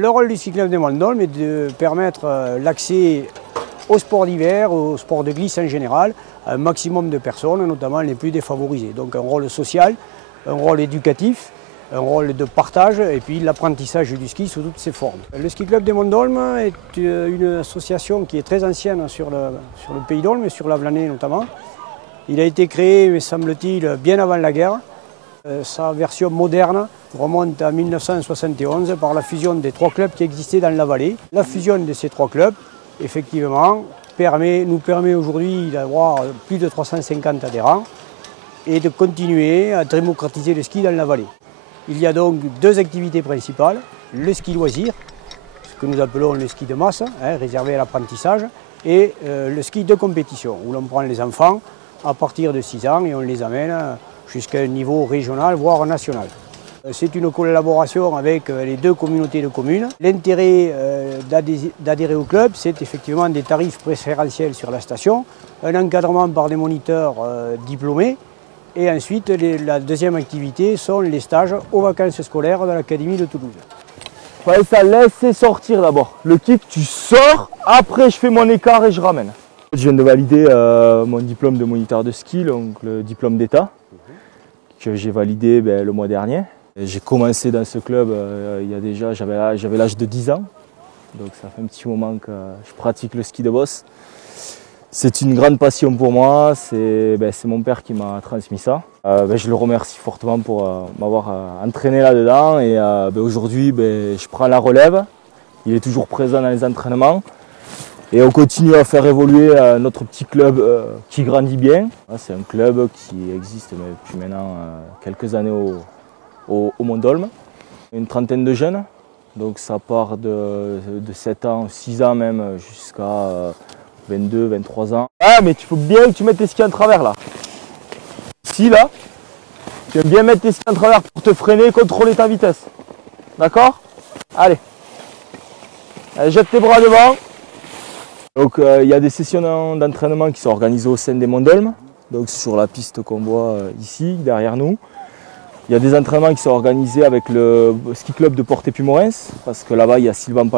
Le rôle du ski club de Mont-Dolme est de permettre l'accès au sport d'hiver, au sport de glisse en général, à un maximum de personnes, notamment les plus défavorisées. Donc un rôle social, un rôle éducatif, un rôle de partage et puis l'apprentissage du ski sous toutes ses formes. Le ski club de Mont-Dolme est une association qui est très ancienne sur le pays d'Olme et sur l'Avlanais notamment. Il a été créé, me semble-t-il, bien avant la guerre. Sa version moderne remonte à 1971 par la fusion des 3 clubs qui existaient dans la vallée. La fusion de ces 3 clubs, effectivement, nous permet aujourd'hui d'avoir plus de 350 adhérents et de continuer à démocratiser le ski dans la vallée. Il y a donc 2 activités principales, le ski loisir, ce que nous appelons le ski de masse, réservé à l'apprentissage, et le ski de compétition, où l'on prend les enfants à partir de 6 ans et on les amène jusqu'à un niveau régional, voire national. C'est une collaboration avec les 2 communautés de communes. L'intérêt d'adhérer au club, c'est effectivement des tarifs préférentiels sur la station, un encadrement par des moniteurs diplômés, et ensuite la deuxième activité sont les stages aux vacances scolaires de l'Académie de Toulouse. Ouais, ça laisse sortir d'abord. Le kick, tu sors, après je fais mon écart et je ramène. Je viens de valider mon diplôme de moniteur de ski, donc le diplôme d'État, que j'ai validé le mois dernier. J'ai commencé dans ce club il y a déjà, j'avais l'âge de 10 ans, donc ça fait un petit moment que je pratique le ski de boss. C'est une grande passion pour moi, c'est mon père qui m'a transmis ça. Je le remercie fortement pour m'avoir entraîné là-dedans et aujourd'hui je prends la relève. Il est toujours présent dans les entraînements et on continue à faire évoluer notre petit club qui grandit bien. C'est un club qui existe depuis maintenant quelques années au Mont-Dolme. Une trentaine de jeunes, donc ça part de 7 ans, 6 ans même jusqu'à 22, 23 ans. Ah mais il faut bien que tu mettes tes skis en travers là. Ici là, tu aimes bien mettre tes skis en travers pour te freiner et contrôler ta vitesse. D'accord? Allez. Allez, jette tes bras devant. Donc il y a des sessions d'entraînement qui sont organisées au sein des Mont-Dolme, donc sur la piste qu'on voit ici, derrière nous. Il y a des entraînements qui sont organisés avec le ski club de Portet-Puymorens, parce que là-bas il y a Sylvain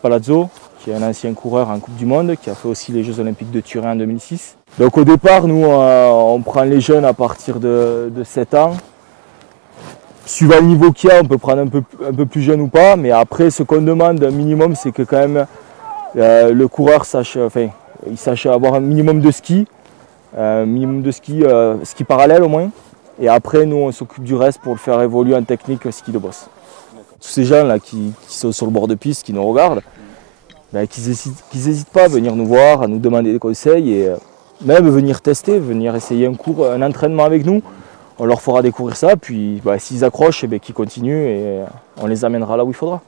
Palazzo, qui est un ancien coureur en Coupe du Monde, qui a fait aussi les Jeux Olympiques de Turin en 2006. Donc au départ, nous, on prend les jeunes à partir de 7 ans. Suivant le niveau qu'il y a, on peut prendre un peu plus jeune ou pas, mais après, ce qu'on demande un minimum, c'est que quand même le coureur sache avoir un minimum de ski, ski parallèle au moins. Et après, nous, on s'occupe du reste pour le faire évoluer en technique ski de boss. Tous ces gens-là qui sont sur le bord de piste, qui nous regardent, qu'ils n'hésitent pas à venir nous voir, à nous demander des conseils et même venir tester, venir essayer un entraînement avec nous. On leur fera découvrir ça, puis s'ils accrochent, qu'ils continuent et on les amènera là où il faudra.